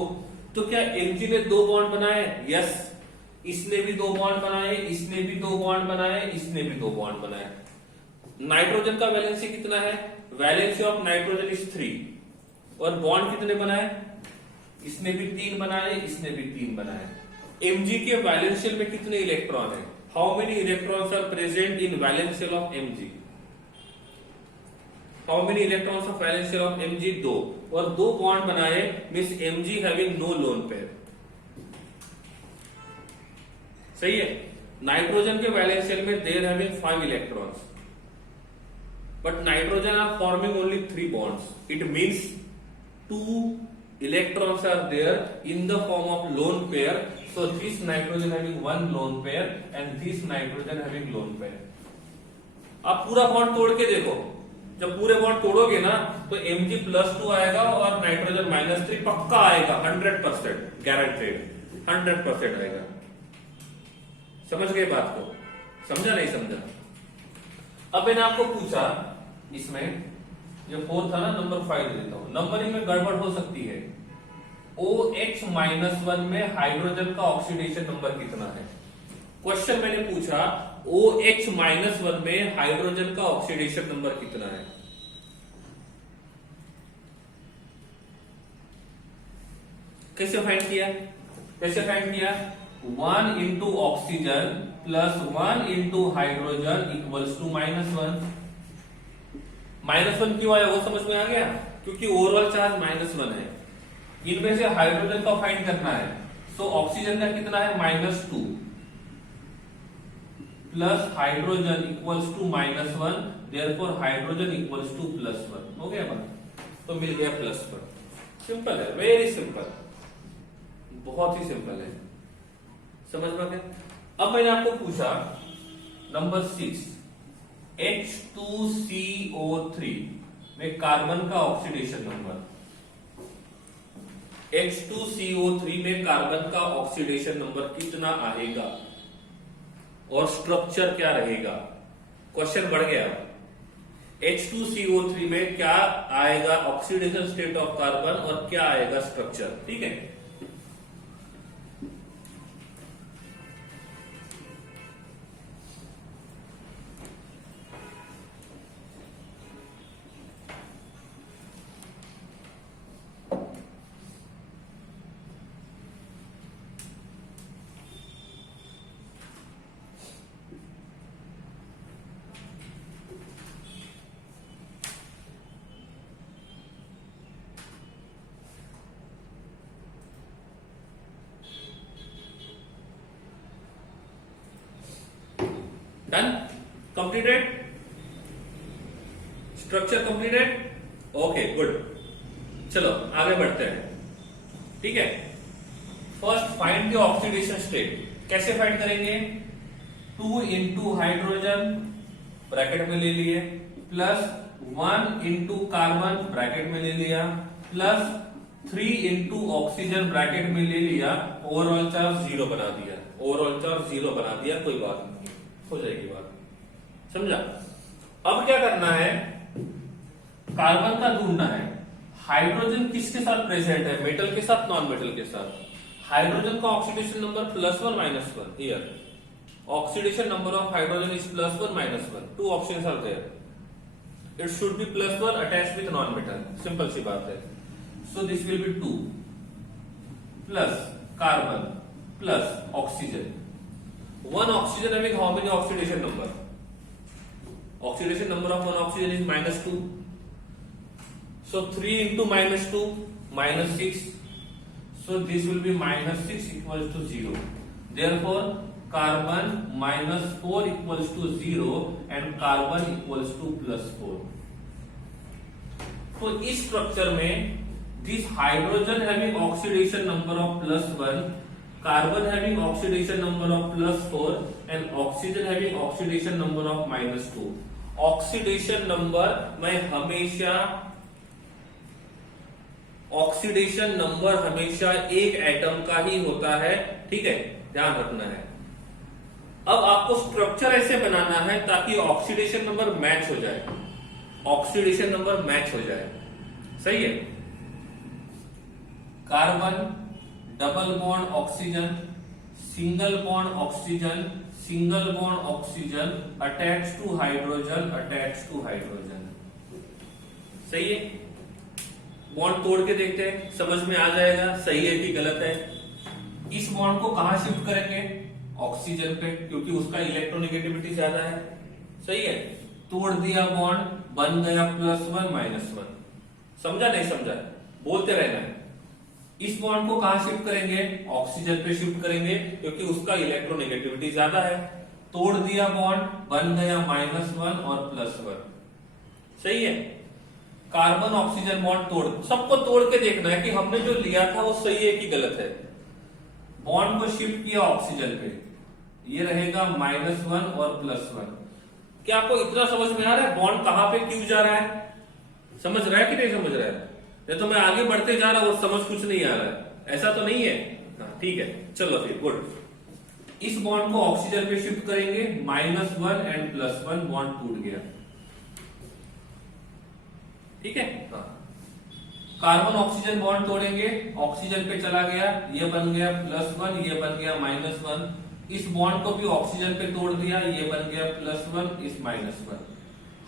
तो क्या Mg ने 2 बॉन्ड बनाए? यस। इसने भी 2 बॉन्ड बनाए, इसने भी 2 बॉन्ड बनाए, इसने भी 2 बॉन्ड बनाए। नाइट्रोजन का वैलेंसी कितना है? Valency of nitrogen is 3। और बॉन्ड कितने बनाए? इसने भी 3 बनाए, इसने भी 3 बनाए। Mg के वैलेंस शेल में कितने इलेक्ट्रॉन है? How many electrons are present in valence shell of Mg? How many electrons of valence shell of Mg? 2। और 2 बॉन्ड बनाए means Mg having no lone pair. सही है। नाइट्रोजन के वैलेंस शेल में there having 5 electrons, but nitrogen are forming only 3 bonds. It means 2 electrons are there in the form of lone pair. So this nitrogen having 1 lone pair and this nitrogen having lone pair. आप पूरा bond तोड़ के देखो, जब पूरे bond तोड़ोगे ना तो Mg+2 आएगा और नाइट्रोजन -3 पक्का आएगा, 100% गारंटेड, 100% आएगा। समझ गए बात को? समझा नहीं समझा? अब मैंने आपको पूछा इसमें, जो 4 था ना, नंबर 5 दे देता हूं। नंबरिंग में गड़बड़ हो सकती है। OH-1 में हाइड्रोजन का ऑक्सीडेशन नंबर कितना है? क्वेश्चन मैंने पूछा OH-1 में हाइड्रोजन का ऑक्सीडेशन नंबर कितना है? कैसे फाइंड किया? 1 into oxygen plus 1 into hydrogen equals to -1। -1 क्यों आया वो समझ में आ गया? क्योंकि ओवरऑल चार्ज -1 है। इनमें से हाइड्रोजन का फाइंड करना है। सो ऑक्सीजन का कितना है? -2 plus hydrogen equals to -1, therefore hydrogen equals to +1। हो गया बात? तो मिल गया +1। सिंपल है, वेरी सिंपल, बहुत ही सिंपल है। समझ में गया? अब मैंने आपको पूछा नंबर 6, H2CO3 में कार्बन का ऑक्सीडेशन नंबर। H2CO3 में कार्बन का ऑक्सीडेशन नंबर कितना आएगा और स्ट्रक्चर क्या रहेगा? क्वेश्चन बढ़ गया। H2CO3 में क्या आएगा ऑक्सीडेशन स्टेट ऑफ कार्बन और क्या आएगा स्ट्रक्चर? ठीक है। Done? Completed? Structure completed? Okay good. चलो आगे बढ़ते हैं। ठीक है। First find the oxidation state. कैसे फाइंड करेंगे? 2 इंटू हाइड्रोजन ब्रैकेट में ले लिए, प्लस 1 इंटू कार्बन ब्रैकेट में ले लिया, प्लस 3 इंटू ऑक्सीजन ब्रैकेट में ले लिया। ओवरऑल चार्ज 0 बना दिया। ओवरऑल चार्ज 0 बना दिया, कोई बात नहीं, हो जाएगी बात। समझा? अब क्या करना है? कार्बन का ढूंढना है। हाइड्रोजन किसके साथ प्रेजेंट है? मेटल के साथ, नॉन मेटल के साथ? हाइड्रोजन का oxidation number +1 -1 here. Oxidation number of hydrogen is +1 -1। 2 options are there. It should be +1 attached with non metal. Simple सी बात है। So this will be 2 plus carbon plus oxygen. 1 oxygen having how many oxidation number? Oxidation number of 1 oxygen is -2. So 3 into -2, -6. So this will be -6 equals to 0. Therefore, carbon -4 equals to 0 and carbon equals to +4. तो इस structure में this hydrogen having oxidation number of +1, carbon having oxidation number of +4 and oxygen having oxidation number of -2. Oxidation number मैं हमेशा oxidation number हमेशा एक atom का ही होता है, ठीक है, ध्यान रखना है। अब आपको स्ट्रक्चर ऐसे बनाना है ताकि ऑक्सीडेशन नंबर मैच हो जाए, ऑक्सीडेशन नंबर मैच हो जाए, सही है। Carbon, double bond oxygen, single bond oxygen, single bond oxygen attach to hydrogen, attach to hydrogen, सही है। बॉन्ड तोड़ के देखते हैं, समझ में आ जाएगा सही है कि गलत है। इस बॉन्ड को कहां शिफ्ट करेंगे? ऑक्सीजन पे, क्योंकि उसका इलेक्ट्रोनेगेटिविटी ज्यादा है, सही है। तोड़ दिया बॉन्ड, बन गया +1 -1, समझा नहीं समझा? बोलते रहना है। इस बॉन्ड को कहां शिफ्ट करेंगे? ऑक्सीजन पे शिफ्ट करेंगे, क्योंकि उसका इलेक्ट्रोनेगेटिविटी ज्यादा है। तोड़ दिया बॉन्ड, बन गया -1 और +1, सही है। कार्बन ऑक्सीजन बॉन्ड तोड़, सबको तोड़ के देखना है कि हमने जो लिया था वो सही है कि गलत है। बॉन्ड को शिफ्ट किया ऑक्सीजन पे, ये रहेगा -1 और +1। क्या आपको इतना समझ में आ रहा है बॉन्ड कहां पे क्यों जा रहा है? समझ रहा है कि नहीं समझ रहा है? नहीं तो मैं आगे बढ़ते जा रहा हूं और समझ कुछ नहीं आ रहा है, ऐसा तो नहीं है। हाँ ठीक है, चलो फिर गुड। इस बॉन्ड को ऑक्सीजन पे शिफ्ट करेंगे, -1 एंड +1, बॉन्ड टूट गया, ठीक है। हाँ। कार्बन ऑक्सीजन बॉन्ड तोड़ेंगे, ऑक्सीजन पे चला गया, ये बन गया +1, ये बन गया -1। इस बॉन्ड को भी ऑक्सीजन पे तोड़ दिया, ये बन गया +1, इस -1।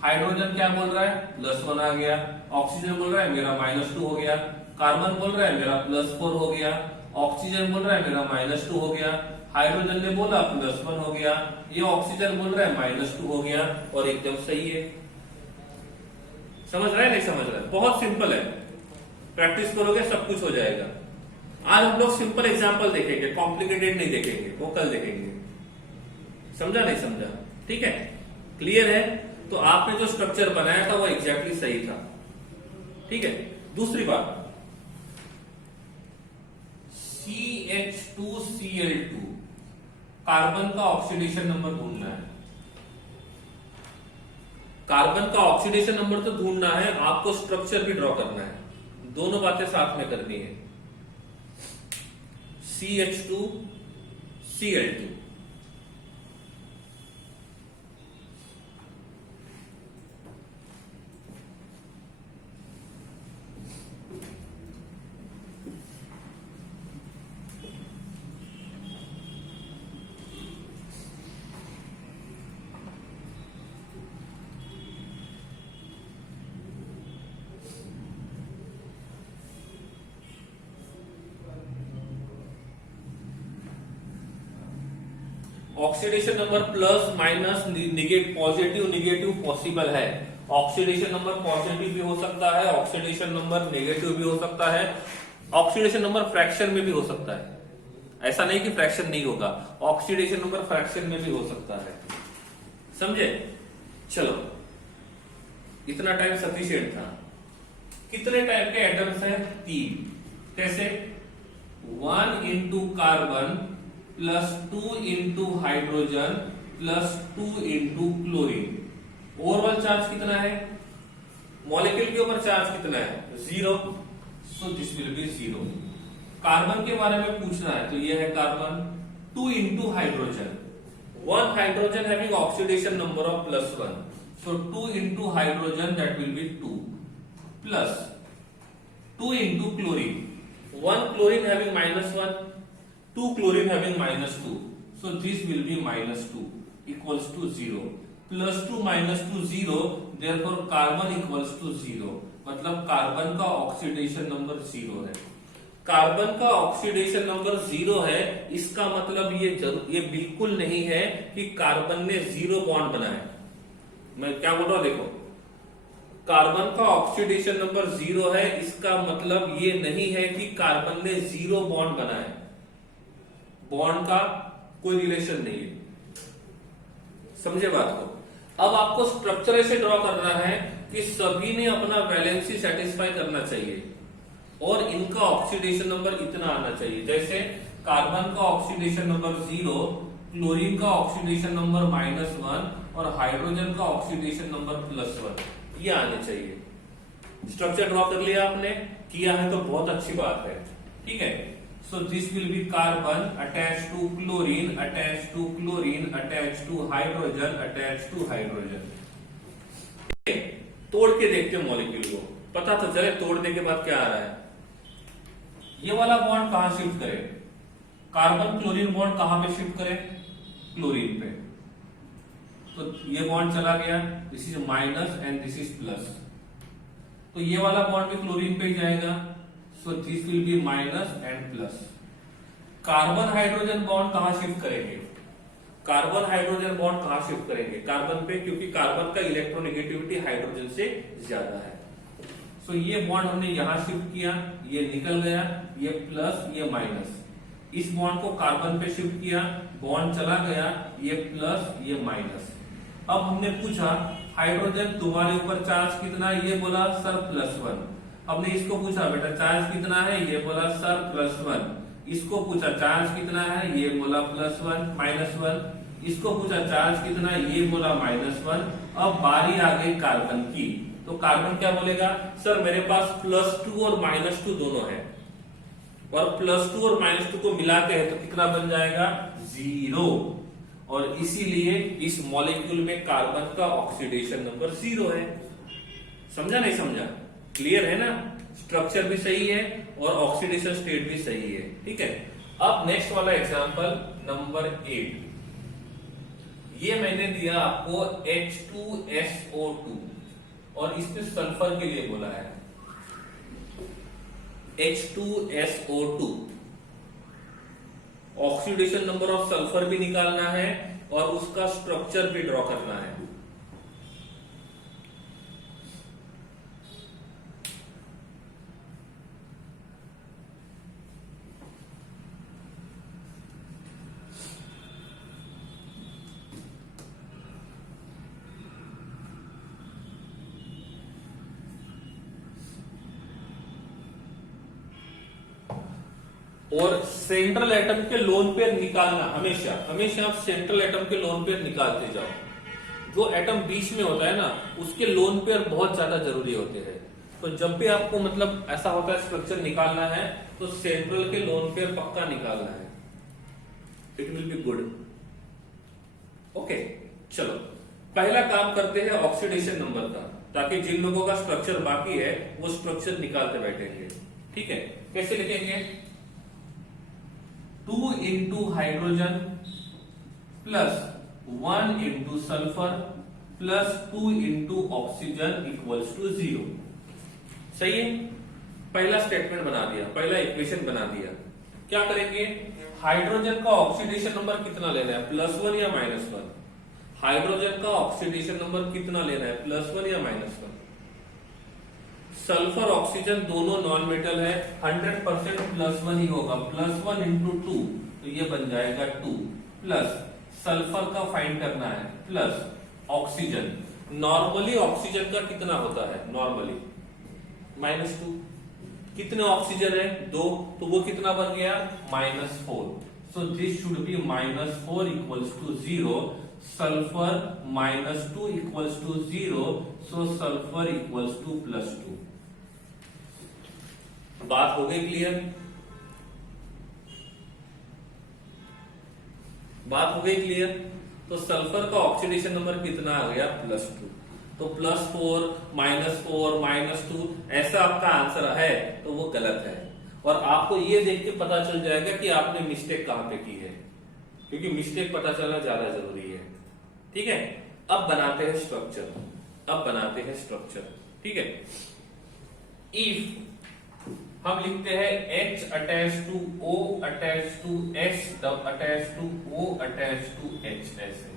हाइड्रोजन क्या बोल रहा है? +1 आ गया। ऑक्सीजन बोल रहा है मेरा -2 हो गया। कार्बन बोल रहा है मेरा +4 हो गया। ऑक्सीजन बोल रहा है मेरा -2 हो गया। हाइड्रोजन ने बोला +1 हो गया। ये ऑक्सीजन बोल रहा है -2 हो गया, और एकदम सही है। समझ रहा है नहीं समझ रहा है? बहुत सिंपल है, प्रैक्टिस करोगे सब कुछ हो जाएगा। आज हम लोग सिंपल एग्जांपल देखेंगे, कॉम्प्लिकेटेड नहीं देखेंगे, वो कल देखेंगे। समझा नहीं समझा? ठीक है, क्लियर है? तो आपने जो स्ट्रक्चर बनाया था वो एग्जैक्टली सही था, ठीक है। दूसरी बात, CH2Cl2, कार्बन का ऑक्सीडेशन नंबर ढूंढना है। कार्बन का ऑक्सीडेशन नंबर तो ढूंढना है, आपको स्ट्रक्चर भी ड्रॉ करना है, दोनों बातें साथ में करनी है। CH2Cl2, oxidation number plus minus positive negative possible है। ऑक्सीडेशन नंबर पॉजिटिव भी हो सकता है, ऑक्सीडेशन नंबर नेगेटिव भी हो सकता है, ऑक्सीडेशन नंबर फ्रैक्शन में भी हो सकता है। ऐसा नहीं कि फ्रैक्शन नहीं होगा, ऑक्सीडेशन नंबर फ्रैक्शन में भी हो सकता है, समझे? चलो, इतना टाइम सफिशिएंट था। कितने टाइप के एटम्स हैं? 3। कैसे? 1 into carbon +2 into hydrogen +2 into chlorine. Overall charge कितना है? मॉलिक्यूल के ऊपर चार्ज कितना है? 0, सो दिस विल बी 0। कार्बन के बारे में पूछना है तो ये है carbon. 2 into hydrogen, 1 hydrogen having oxidation number of +1, so 2 into hydrogen, that will be 2, plus 2 into chlorine, 1 chlorine having -1, 2 chlorine having -2, so this will be -2 equals to 0, +2 -2 0, therefore carbon equals to 0, मतलब carbon का oxidation number 0 है। Carbon का oxidation number 0 है, इसका मतलब ये बिल्कुल नहीं है कि कार्बन ने 0 बॉन्ड बनाया। मैं क्या बोल रहा हूं देखो, कार्बन का ऑक्सीडेशन नंबर 0 है, इसका मतलब ये नहीं है कि कार्बन ने 0 बॉन्ड बनाया। बॉन्ड का कोई रिलेशन नहीं है, समझे बात को? अब आपको स्ट्रक्चर ऐसे ड्रॉ करना है कि सभी ने अपना वैलेंसी सेटिस्फाई करना चाहिए और इनका ऑक्सीडेशन नंबर इतना आना चाहिए। जैसे कार्बन का ऑक्सीडेशन नंबर 0, क्लोरीन का ऑक्सीडेशन नंबर -1 और हाइड्रोजन का ऑक्सीडेशन नंबर +1, ये आने चाहिए। स्ट्रक्चर ड्रॉ कर लिया आपने, किया है तो बहुत अच्छी बात है, ठीक है। So this will be carbon attach to chlorine, attach to chlorine, attach to hydrogen, attach to hydrogen. तोड़ के देखते हैं मॉलिक्यूल को, पता तो चले तोड़ने के बाद क्या आ रहा है। ये वाला बॉन्ड कहां शिफ्ट करें, कार्बन क्लोरीन बॉन्ड कहां पे शिफ्ट करें, क्लोरीन पे। तो ये बॉन्ड चला गया, this is minus and this is plus, तो ये वाला बॉन्ड भी क्लोरीन पे ही जाएगा। सो this will B minus and plus. Carbon hydrogen bond कहां शिफ्ट करेंगे, कार्बन हाइड्रोजन बॉन्ड कहां शिफ्ट करेंगे, कार्बन पे, क्योंकि कार्बन का इलेक्ट्रोनेगेटिविटी हाइड्रोजन से ज्यादा है। सो ये बॉन्ड हमने यहां शिफ्ट किया, ये निकल गया, ये प्लस ये माइनस। इस बॉन्ड को कार्बन पे शिफ्ट किया, बॉन्ड चला गया, ये प्लस ये माइनस। अब हमने पूछा हाइड्रोजन तुम्हारे ऊपर चार्ज कितना है, ये बोला सर +1। हमने इसको पूछा बेटा चार्ज कितना है, ये बोला सर +1। इसको पूछा चार्ज कितना है, ये बोला +1 -1। इसको पूछा चार्ज कितना है, ये बोला -1। अब बारी आ गई कार्बन की, तो कार्बन क्या बोलेगा, सर मेरे पास +2 और -2 दोनों है, और +2 और -2 को मिलाते हैं तो कितना बन जाएगा, 0। और इसीलिए इस मॉलिक्यूल में कार्बन का ऑक्सीडेशन नंबर 0 है। समझा नहीं समझा, क्लियर है ना, स्ट्रक्चर भी सही है और ऑक्सीडेशन स्टेट भी सही है, ठीक है। अब नेक्स्ट वाला एग्जांपल नंबर 8, ये मैंने दिया आपको H2SO2 और इसमें सल्फर के लिए बोला है H2SO2। Oxidation number of sulphur भी निकालना है और उसका स्ट्रक्चर भी ड्रॉ करना है। और सेंट्रल एटम के लोन पेयर निकालना, हमेशा हमेशा आप सेंट्रल एटम के लोन पेयर निकालते जाओ। जो एटम बीच में होता है ना, उसके लोन पेयर बहुत ज्यादा जरूरी होते हैं। तो जब भी आपको मतलब ऐसा होता है स्ट्रक्चर निकालना है, तो सेंट्रल के लोन पेयर पक्का निकालना है, it will be good. Okay, चलो पहला काम करते हैं ऑक्सीडेशन नंबर का, ताकि जिन लोगों का स्ट्रक्चर बाकी है वो स्ट्रक्चर निकालते बैठेंगे, ठीक है। कैसे लिखेंगे, 2 into hydrogen plus 1 into sulphur plus 2 into oxygen equals to 0। सही है, पहला स्टेटमेंट बना दिया, पहला इक्वेशन बना दिया। क्या करेंगे, हाइड्रोजन का ऑक्सीडेशन नंबर कितना लेना है, +1 या -1। हाइड्रोजन का ऑक्सीडेशन नंबर कितना लेना है, +1 या -1। सल्फर ऑक्सीजन दोनों नॉन मेटल है, 100% +1 ही होगा, +1 इंटू 2 तो ये बन जाएगा 2, प्लस सल्फर का फाइंड करना है, प्लस ऑक्सीजन। नॉर्मली ऑक्सीजन का कितना होता है, नॉर्मली -2। कितने ऑक्सीजन है, 2, तो वो कितना बन गया, -4। So this should be -4 equals to 0। Sulphur -2 equals to 0, so sulphur equals to +2। बात हो गई क्लियर, बात हो गई क्लियर। तो सल्फर का ऑक्सीडेशन नंबर कितना आ गया, +2। तो +4 -4 -2 ऐसा आपका आंसर है, तो वो गलत है। और आपको ये देख के पता चल जाएगा कि आपने मिस्टेक कहां पे की है, क्योंकि मिस्टेक पता चलना ज्यादा जरूरी है, ठीक है। अब बनाते हैं स्ट्रक्चर, अब बनाते हैं स्ट्रक्चर, ठीक है। इफ हम लिखते हैं H attach to O attach to S attach to O attach to H, ऐसे।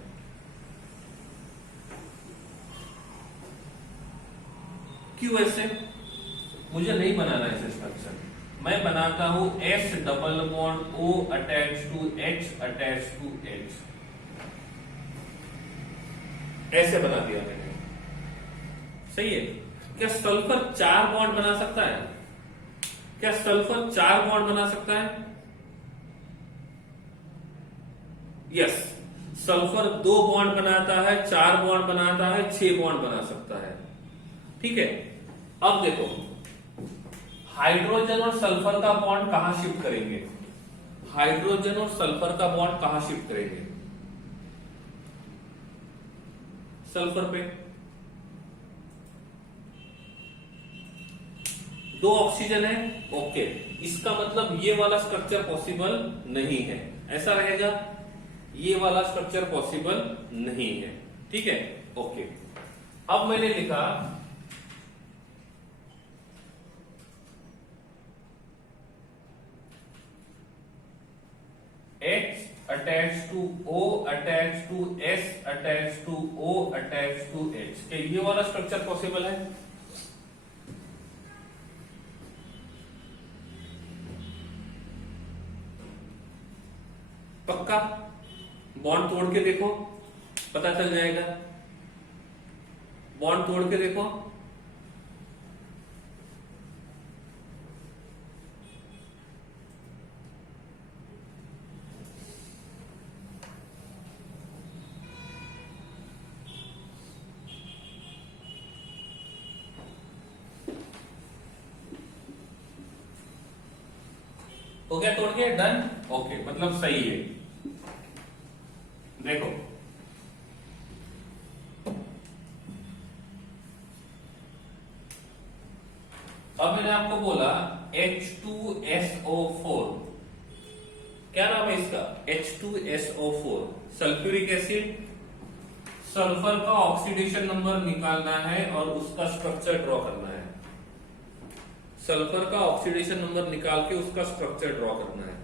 क्यों ऐसे, मुझे नहीं बनाना ऐसे स्ट्रक्चर, मैं बनाता हूं S double bond O attach to H attach to H, ऐसे बना दिया मैंने, सही है। क्या सल्फर 4 बॉन्ड बना सकता है, क्या सल्फर 4 बॉन्ड बना सकता है, यस। सल्फर 2 बॉन्ड बनाता है, 4 बॉन्ड बनाता है, 6 बॉन्ड बना सकता है, ठीक है। अब देखो हाइड्रोजन और सल्फर का बॉन्ड कहां शिफ्ट करेंगे, हाइड्रोजन और सल्फर का बॉन्ड कहां शिफ्ट करेंगे, सल्फर पे। दो ऑक्सीजन है, ओके, इसका मतलब ये वाला स्ट्रक्चर पॉसिबल नहीं है, ऐसा रहेगा, ये वाला स्ट्रक्चर पॉसिबल नहीं है, ठीक है, ओके। अब मैंने लिखा H attached to O attached to S attached to O attached to H, क्या ये वाला स्ट्रक्चर पॉसिबल है? पक्का? बॉन्ड तोड़ के देखो, पता चल जाएगा, बॉन्ड तोड़ के देखो। हो गया तोड़ के, डन, ओके, मतलब सही है। देखो अब मैंने आपको बोला H2SO4, क्या नाम है इसका, H2SO4 सल्फ्यूरिक एसिड। सल्फर का ऑक्सीडेशन नंबर निकालना है और उसका स्ट्रक्चर ड्रॉ करना है, सल्फर का ऑक्सीडेशन नंबर निकाल के उसका स्ट्रक्चर ड्रॉ करना है।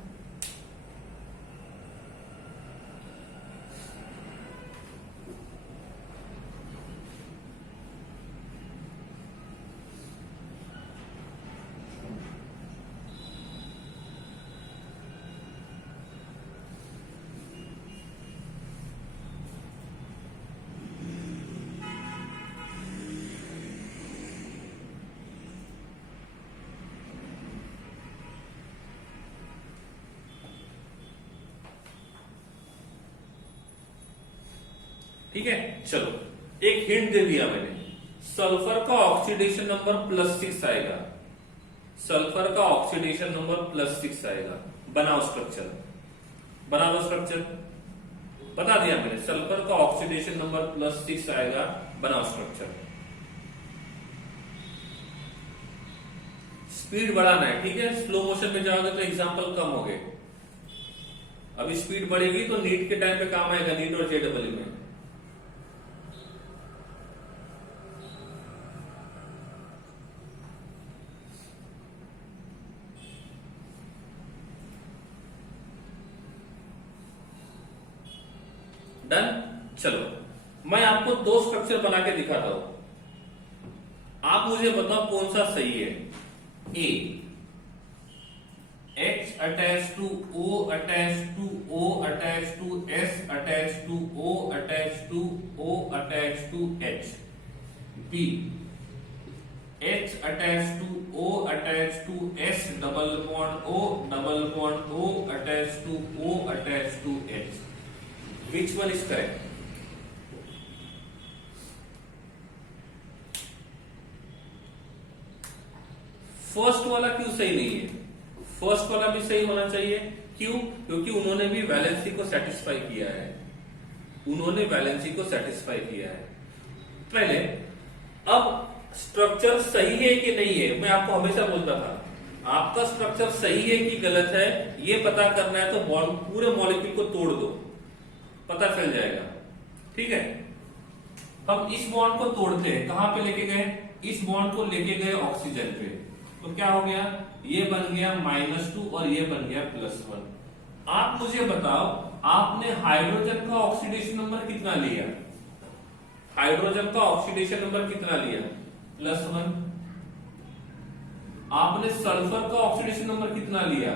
ठीक है, चलो एक हिंट दे दिया मैंने, सल्फर का ऑक्सीडेशन नंबर +6 आएगा, सल्फर का ऑक्सीडेशन नंबर +6 आएगा। बनाओ स्ट्रक्चर, बना लो स्ट्रक्चर, बता दिया मैंने, सल्फर का ऑक्सीडेशन नंबर +6 आएगा, बनाओ स्ट्रक्चर। स्पीड बढ़ाना है, ठीक है, स्लो मोशन में जाओगे तो एग्जाम्पल कम हो गए, अभी स्पीड बढ़ेगी तो नीट के टाइम पे काम आएगा, नीट और JEE में। डन, चलो मैं आपको दो स्ट्रक्चर बना के दिखाता हूं, आप मुझे बताओ कौन सा सही है। ए H attached to O attached to O attached to S attached to O attached to O attached to H। B H attached to O attached to S double bond O attached to O attached to H। Which one is correct? First वाला क्यों सही नहीं है? First वाला भी सही होना चाहिए, क्यों? क्योंकि उन्होंने भी वैलेंसी को सेटिस्फाई किया है, उन्होंने वैलेंसी को सेटिस्फाई किया है। पहले अब स्ट्रक्चर सही है कि नहीं है, मैं आपको हमेशा बोलता था आपका स्ट्रक्चर सही है कि गलत है, ये पता करना है तो पूरे मॉलिक्यूल को तोड़ दो, पता चल जाएगा, ठीक है। हम इस बॉन्ड को तोड़ते हैं, कहां पे लेके गए, इस बॉन्ड को लेके गए ऑक्सीजन पे, तो क्या हो गया, ये बन गया -2 और ये बन गया +1। आप मुझे बताओ आपने हाइड्रोजन का ऑक्सीडेशन नंबर कितना लिया, हाइड्रोजन का ऑक्सीडेशन नंबर कितना लिया, +1। आपने सल्फर का ऑक्सीडेशन नंबर कितना लिया,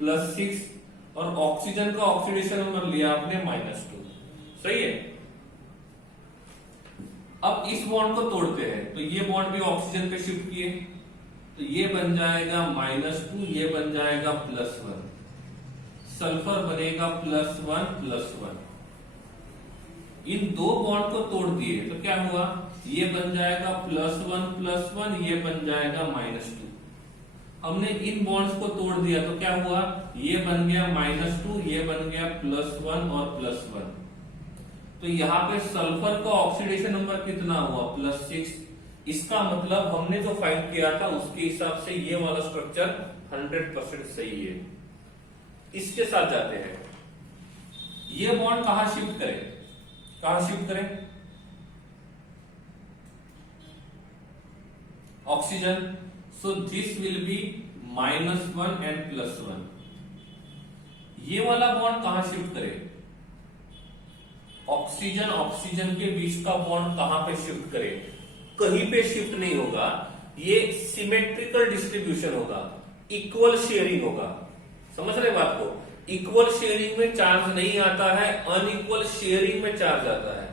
+6, और ऑक्सीजन का ऑक्सीडेशन नंबर लिया आपने -2, सही है। अब इस बॉन्ड को तोड़ते हैं, तो ये बॉन्ड भी ऑक्सीजन पे शिफ्ट किए, तो ये बन जाएगा -2, ये बन जाएगा +1, सल्फर बनेगा +1 +1। इन दो बॉन्ड को तोड़ दिए तो क्या हुआ, ये बन जाएगा +1 ये बन जाएगा -2। हमने इन बॉन्ड्स को तोड़ दिया तो क्या हुआ, ये बन गया -2 ये बन गया +1 और +1। तो यहाँ पे सल्फर का ऑक्सीडेशन नंबर कितना हुआ, +6। इसका मतलब हमने जो फाइंड किया था उसके हिसाब से ये वाला स्ट्रक्चर 100% सही है। इसके साथ जाते हैं, ये बॉन्ड कहां शिफ्ट करें, कहां शिफ्ट करें, oxygen. So this will be -1 and +1। ये वाला बॉन्ड कहां शिफ्ट करें, ऑक्सीजन ऑक्सीजन के बीच का बॉन्ड कहां पे शिफ्ट करें, कहीं पे शिफ्ट नहीं होगा, ये सिमेट्रिकल डिस्ट्रीब्यूशन होगा, इक्वल शेयरिंग होगा। समझ रहे बात को, इक्वल शेयरिंग में चार्ज नहीं आता है, अनइक्वल शेयरिंग में चार्ज आता है।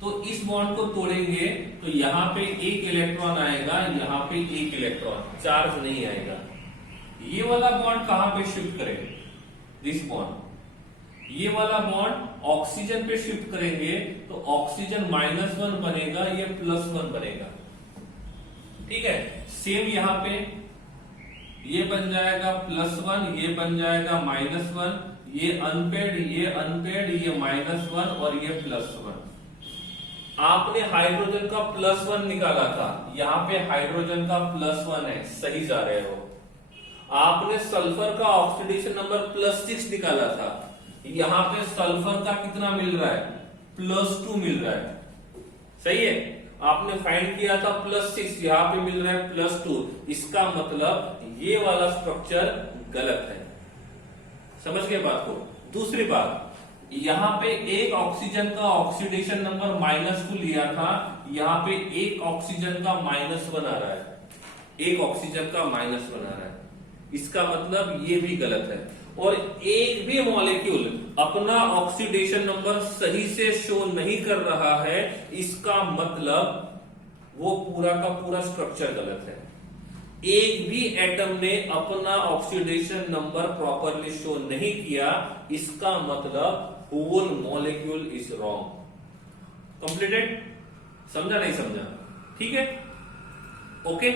तो इस बॉन्ड को तोड़ेंगे तो यहां पे एक इलेक्ट्रॉन आएगा, यहां पे एक इलेक्ट्रॉन, चार्ज नहीं आएगा। ये वाला बॉन्ड कहां पे शिफ्ट करें, दिस बॉन्ड, ये वाला बॉन्ड ऑक्सीजन पे शिफ्ट करेंगे तो ऑक्सीजन -1 बनेगा, ये +1 बनेगा। ठीक है, सेम यहां पे ये बन जाएगा +1 ये बन जाएगा -1, ये अनपेड ये अनपेड, ये -1 और ये +1। आपने हाइड्रोजन का +1 निकाला था, यहां पे हाइड्रोजन का +1 है, सही जा रहे हो। आपने सल्फर का ऑक्सीडेशन नंबर +6 निकाला था, यहां पे सल्फर का कितना मिल रहा है, +2 मिल रहा है, सही है। आपने फाइंड किया था +6, यहां पे मिल रहा है +2। इसका मतलब ये वाला स्ट्रक्चर गलत है। समझ गए बात को। दूसरी बात, यहां पे एक ऑक्सीजन का ऑक्सीडेशन नंबर -2 लिया था, यहां पे एक ऑक्सीजन का -1 आ रहा है, एक ऑक्सीजन का -1 आ रहा है। इसका मतलब ये भी गलत है। और एक भी मॉलिक्यूल अपना ऑक्सीडेशन नंबर सही से शो नहीं कर रहा है, इसका मतलब वो पूरा का पूरा स्ट्रक्चर गलत है। एक भी एटम ने अपना ऑक्सीडेशन नंबर प्रॉपरली शो नहीं किया, इसका मतलब whole molecule is wrong. Completed, समझा नहीं समझा, ठीक है, ओके।